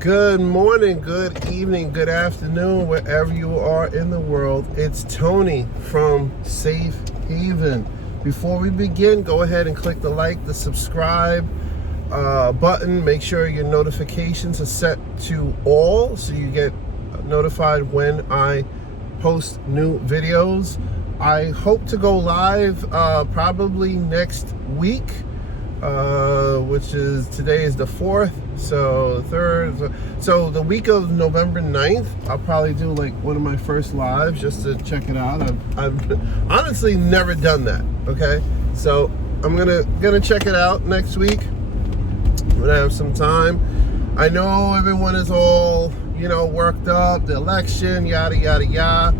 Good morning, good evening, good afternoon, wherever you are in the world. It's Tony from Safe Haven. Before we begin, go ahead and click the like, the subscribe button. Make sure your notifications are set to all so you get notified when I post new videos. I hope to go live probably next week. Which is today is the 4th, so 3rd, so the week of November 9th I'll probably do like one of my first lives just to check it out. I've honestly never done that. Okay, so I'm gonna check it out next week when I have some time. I know everyone is all worked up, the election, yada yada yada.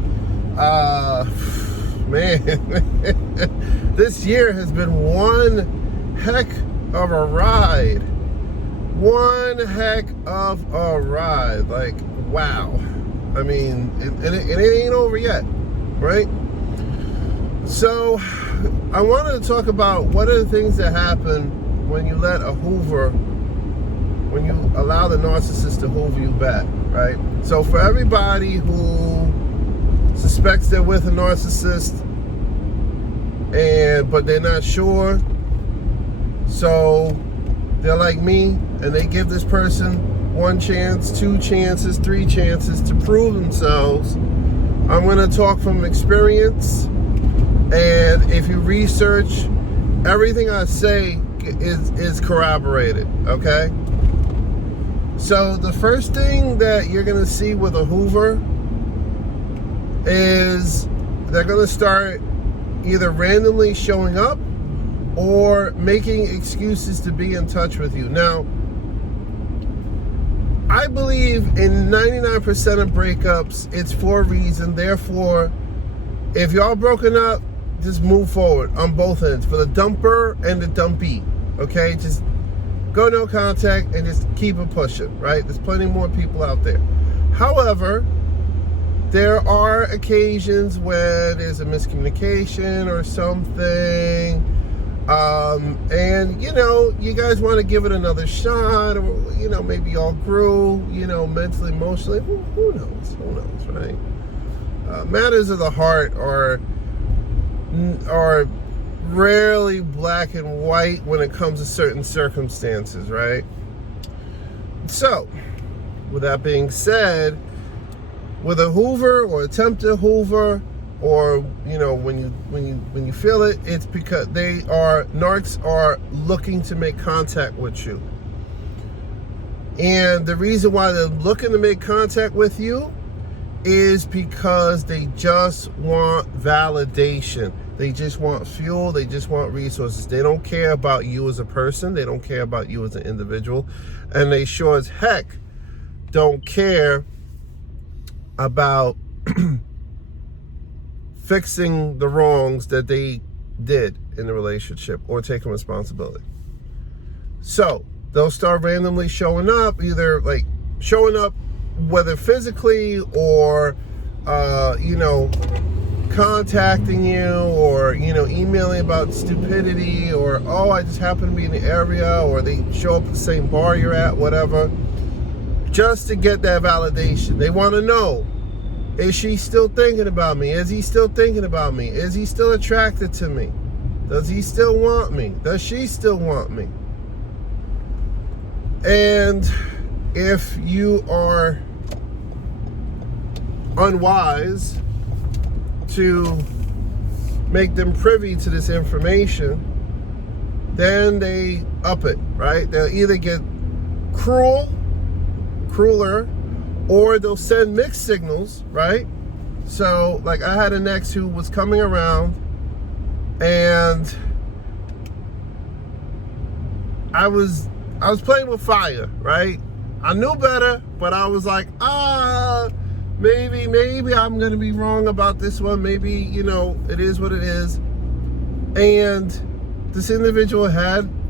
Man, this year has been one heck of a ride. One heck of a ride. Like, wow. I mean, it ain't over yet, right? So I wanted to talk about what are the things that happen when you let a hoover, when you allow the narcissist to hoover you back, right? So for everybody who suspects they're with a narcissist but they're not sure, so they're like me and they give this person one chance, two chances, three chances to prove themselves. I'm going to talk from experience, and if you research, everything I say is corroborated, okay? So the first thing that you're going to see with a hoover is they're going to start either randomly showing up or making excuses to be in touch with you. Now, I believe in 99% of breakups, it's for a reason. Therefore, if y'all broken up, just move forward on both ends, for the dumper and the dumpee, okay? Just go no contact and just keep it pushing, right? There's plenty more people out there. However, there are occasions where there's a miscommunication or something, and you guys want to give it another shot, or maybe y'all grew, mentally, emotionally. Who knows, right? Matters of the heart are rarely black and white when it comes to certain circumstances, right? So, with that being said, with a hoover or attempted hoover, or when you feel it, it's because narcs are looking to make contact with you. And the reason why they're looking to make contact with you is because they just want validation. They just want fuel. They just want resources. They don't care about you as a person. They don't care about you as an individual. And they sure as heck don't care about fixing the wrongs that they did in the relationship or taking responsibility. So they'll start randomly showing up, either like showing up whether physically or contacting you, or emailing about stupidity, or I just happen to be in the area, or they show up at the same bar you're at, whatever, just to get that validation. They want to know, is she still thinking about me? Is he still thinking about me? Is he still attracted to me? Does he still want me? Does she still want me? And if you are unwise to make them privy to this information, then they up it, right? They'll either get crueler, or they'll send mixed signals, right? So, like, I had an ex who was coming around, and I was playing with fire, right? I knew better, but I was like, maybe I'm gonna be wrong about this one. Maybe, it is what it is. And this individual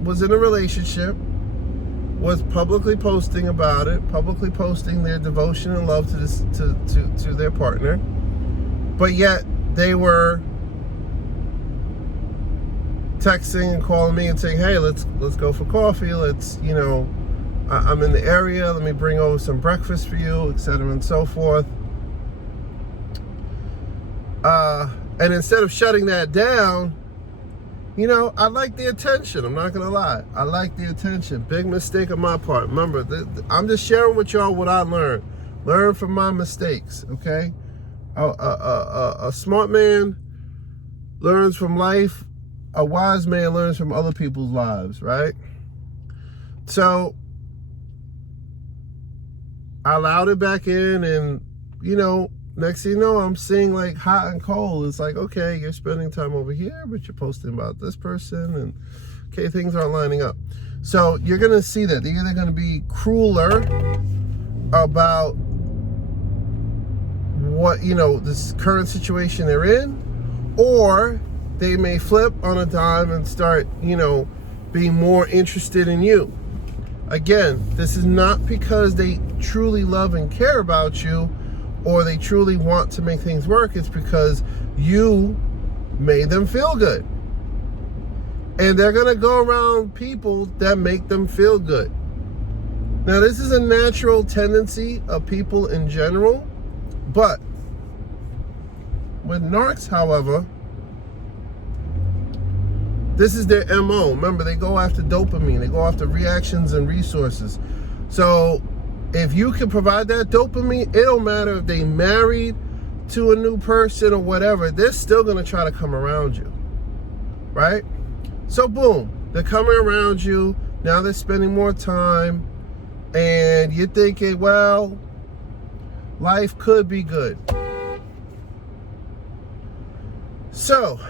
was in a relationship, was publicly posting about it, publicly posting their devotion and love to their partner, but yet they were texting and calling me and saying, hey, let's go for coffee, let's I'm in the area, let me bring over some breakfast for you, etc. and so forth. And instead of shutting that down, I like the attention. I'm not gonna lie, I like the attention. Big mistake on my part. Remember, I'm just sharing with y'all what I learned. Learn from my mistakes, okay? A smart man learns from life. A wise man learns from other people's lives, right? So I allowed it back in, and next thing you know, I'm seeing like hot and cold. It's like, okay, you're spending time over here, but you're posting about this person, and okay, things aren't lining up. So you're gonna see that they're either gonna be crueler about what this current situation they're in, or they may flip on a dime and start being more interested in you. Again, this is not because they truly love and care about you, or they truly want to make things work. It's because you made them feel good, and they're gonna go around people that make them feel good. Now, this is a natural tendency of people in general, but with narcs, however, this is their MO. Remember, they go after dopamine. They go after reactions and resources. So if you can provide that dopamine, it don't matter if they married to a new person or whatever, they're still going to try to come around you, right? So boom, they're coming around you. Now they're spending more time, and you're thinking, well, life could be good. So,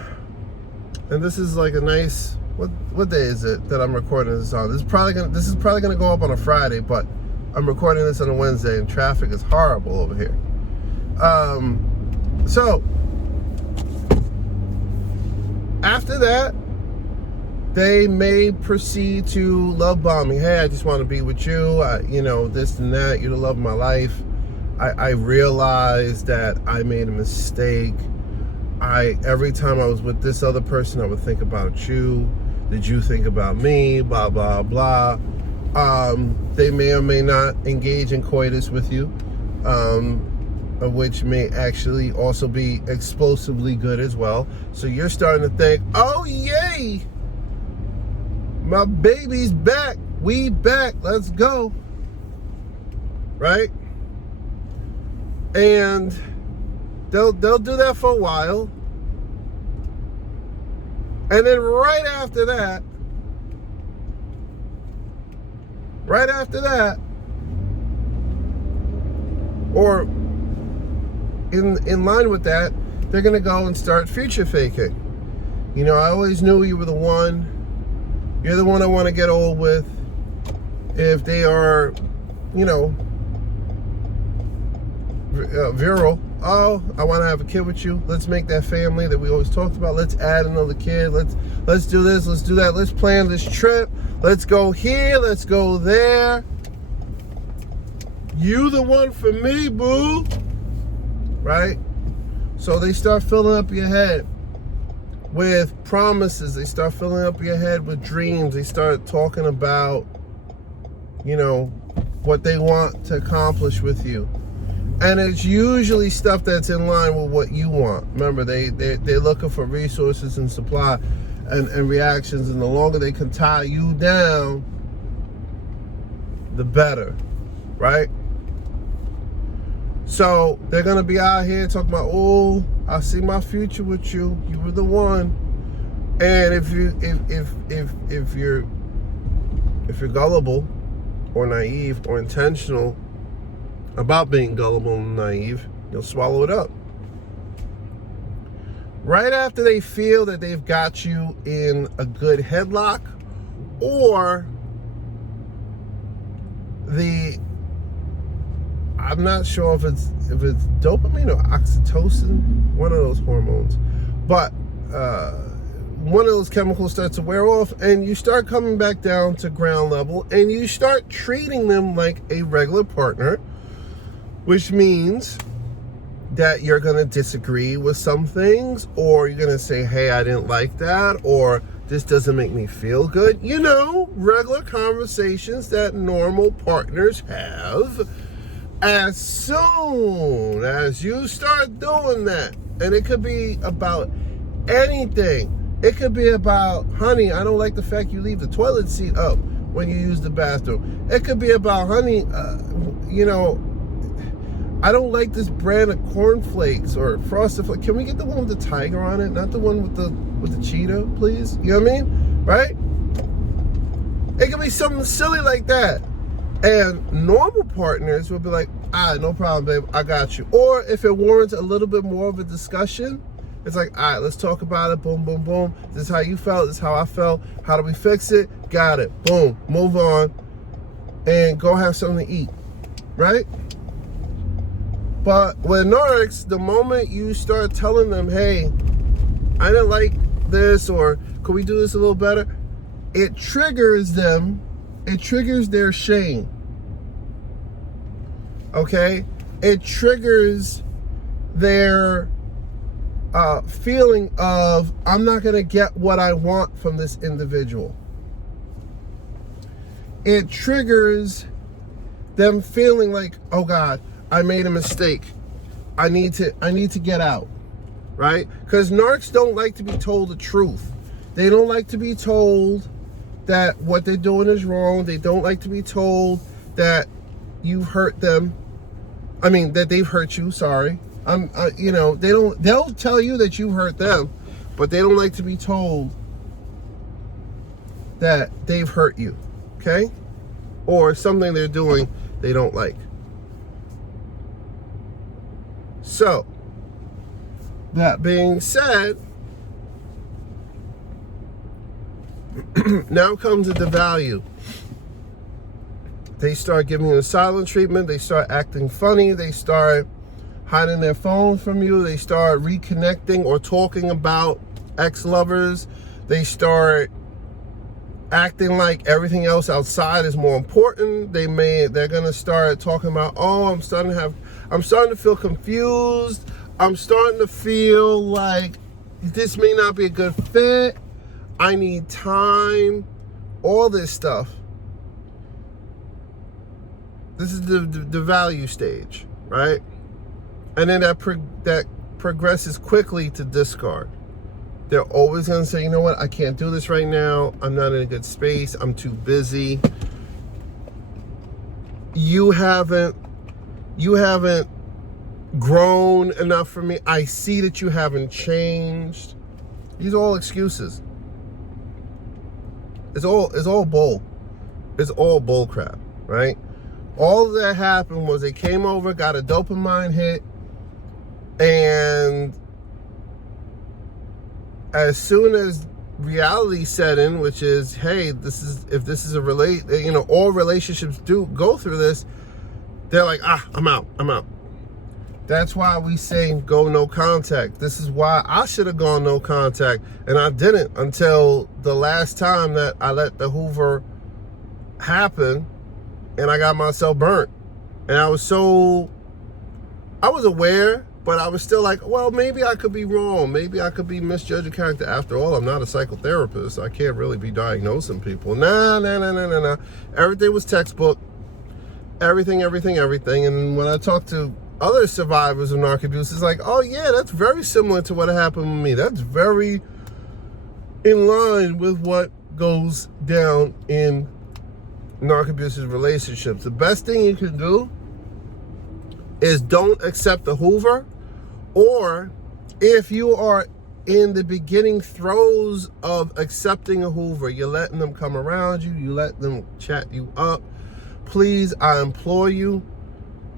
and this is like a nice, what day is it that I'm recording this on? This is probably gonna go up on a Friday, but I'm recording this on a Wednesday, and traffic is horrible over here. So after that, they may proceed to love bomb me. Hey, I just want to be with you. This and that. You're the love of my life. I realized that I made a mistake. Every time I was with this other person, I would think about you. Did you think about me? Blah, blah, blah. They may or may not engage in coitus with you, which may actually also be explosively good as well. So you're starting to think, oh, yay, my baby's back. We back. Let's go. Right? And they'll do that for a while. And then right after that, or in line with that, they're gonna go and start future faking. I always knew you were the one. You're the one I want to get old with. If they are, virile. Oh, I want to have a kid with you. Let's make that family that we always talked about. Let's add another kid. Let's do this. Let's do that. Let's plan this trip. Let's go here. Let's go there. You the one for me, boo. Right? So they start filling up your head with promises. They start filling up your head with dreams. They start talking about, what they want to accomplish with you. And it's usually stuff that's in line with what you want. Remember, they're looking for resources and supply and reactions, and the longer they can tie you down, the better, right? So they're gonna be out here talking about, oh, I see my future with you. You were the one. And if you're gullible or naive or intentional about being gullible and naive, you'll swallow it up. Right after they feel that they've got you in a good headlock, or I'm not sure if it's dopamine or oxytocin, one of those hormones, but one of those chemicals starts to wear off, and you start coming back down to ground level, and you start treating them like a regular partner, which means that you're going to disagree with some things, or you're going to say, hey, I didn't like that, or This doesn't make me feel good. You know, regular conversations that normal partners have. As soon as you start doing that, and it could be about anything. It could be about, honey, I don't like the fact you leave the toilet seat up when you use the bathroom. It could be about, honey, you know, I don't like this brand of cornflakes or Frosted Flakes. Can we get the one with the tiger on it, not the one with the cheetah, please? You know what I mean? Right? It could be something silly like that. And normal partners will be like, no problem, babe, I got you. Or if it warrants a little bit more of a discussion, it's like, all right, let's talk about it. Boom, boom, boom. This is how you felt. This is how I felt. How do we fix it? Got it. Boom. Move on. And go have something to eat. Right? But with narcs, the moment you start telling them, hey, I didn't like this, or could we do this a little better? It triggers them. It triggers their shame. Okay? It triggers their feeling of, I'm not going to get what I want from this individual. It triggers them feeling like, oh God, I made a mistake. I need to get out. Right? Because narcs don't like to be told the truth. They don't like to be told that what they're doing is wrong. They don't like to be told that you've hurt them. I mean, that they've hurt you, sorry. You know, they'll tell you that you hurt them, but they don't like to be told that they've hurt you, okay? Or something they're doing they don't like. So, that being said, now comes the value. They start giving you a silent treatment. They start acting funny. They start hiding their phones from you. They start reconnecting or talking about ex-lovers. They start acting like everything else outside is more important. They're gonna start talking about, oh, I'm starting to feel confused. I'm starting to feel like this may not be a good fit. I need time. All this stuff. This is the value stage, right? And then that progresses quickly to discard. They're always going to say, you know what, I can't do this right now. I'm not in a good space. I'm too busy. You haven't grown enough for me. I see that you haven't changed. These are all excuses. It's all bull. It's all bull crap, right? All that happened was they came over, got a dopamine hit, and as soon as reality set in, which is, hey, if this is a all relationships do go through this, they're like, I'm out. That's why we say go no contact. This is why I should have gone no contact, and I didn't until the last time that I let the Hoover happen, and I got myself burnt. And I was aware, but I was still like, well, maybe I could be wrong. Maybe I could be misjudging character. After all, I'm not a psychotherapist. I can't really be diagnosing people. Nah. Everything was textbook. Everything. And when I talk to other survivors of narc abuse, it's like, oh yeah, that's very similar to what happened with me. That's very in line with what goes down in narc abusive relationships. The best thing you can do is don't accept the Hoover, or if you are in the beginning throes of accepting a Hoover, you're letting them come around you, you let them chat you up, please, I implore you,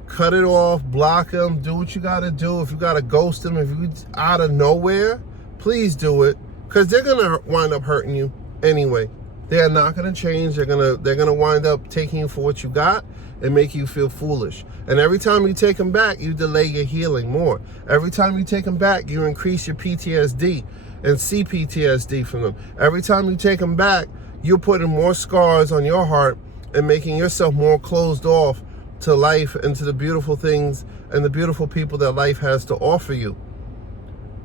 cut it off, block them, do what you gotta do. If you gotta ghost them, if you out of nowhere, please do it, because they're gonna wind up hurting you anyway. They're not gonna change. They're gonna wind up taking you for what you got and make you feel foolish. And every time you take them back, you delay your healing more. Every time you take them back, you increase your PTSD and see PTSD from them. Every time you take them back, you're putting more scars on your heart and making yourself more closed off to life and to the beautiful things and the beautiful people that life has to offer you.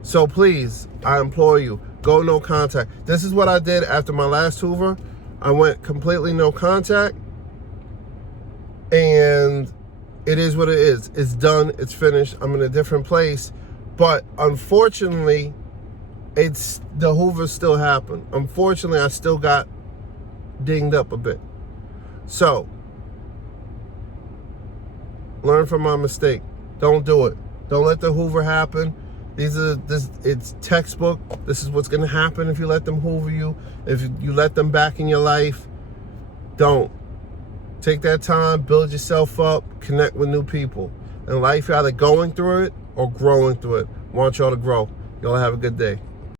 So please, I implore you, go no contact. This is what I did after my last Hoover. I went completely no contact, and it is what it is. It's done. It's finished. I'm in a different place. But unfortunately, the Hoover still happened. Unfortunately, I still got dinged up a bit. So, learn from my mistake. Don't do it. Don't let the Hoover happen. It's textbook. This is what's going to happen if you let them Hoover you. If you let them back in your life, don't. Take that time, build yourself up, connect with new people. In life, you're either going through it or growing through it. I want y'all to grow. Y'all have a good day.